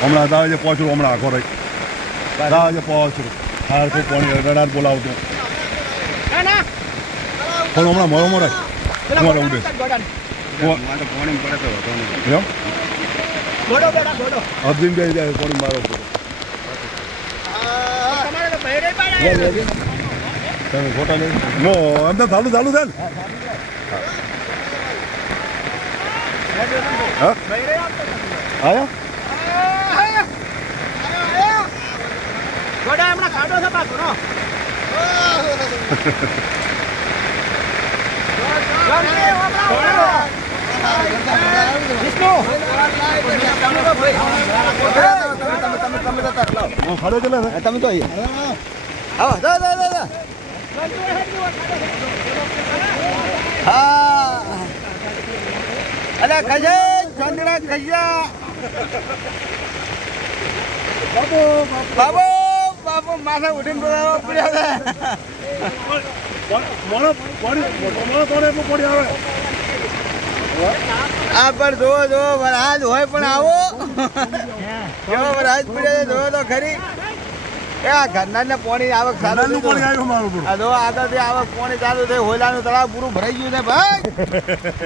હમણાં દાવે છે પહોંચું હમણાં આખો રહી દાવે છે પહોંચું હાર તો પાણી રડાર બોલાવતો પણ હમણાં મળો મળે તમારે ઉડે અર્જુન જઈ જાય પાણી મારો તમે ખોટા નહીં નો એમ તો ચાલુ ચાલુ છે ને હા આવ્યા ગોડા હમણાં ખાડો છે પાછો નો ખાડો ચલે છે તમે તો આવો હા અરે કજે ચંદ્રા કજ્યા બાબુ બાબુ માથે ઉઠીને બોલાવો પડ્યા આ પર જોવો જોવો વરસાદ હોય પણ આવો કેવો વરસાદ પડ્યો જોવો તો ખરી આ ઘરના ને પાણી આવક ચાલુ આ જો આગળથી આવક પાણી ચાલુ થઈ હોયલાનું તળાવ પૂરું ભરાઈ ગયું છે ભાઈ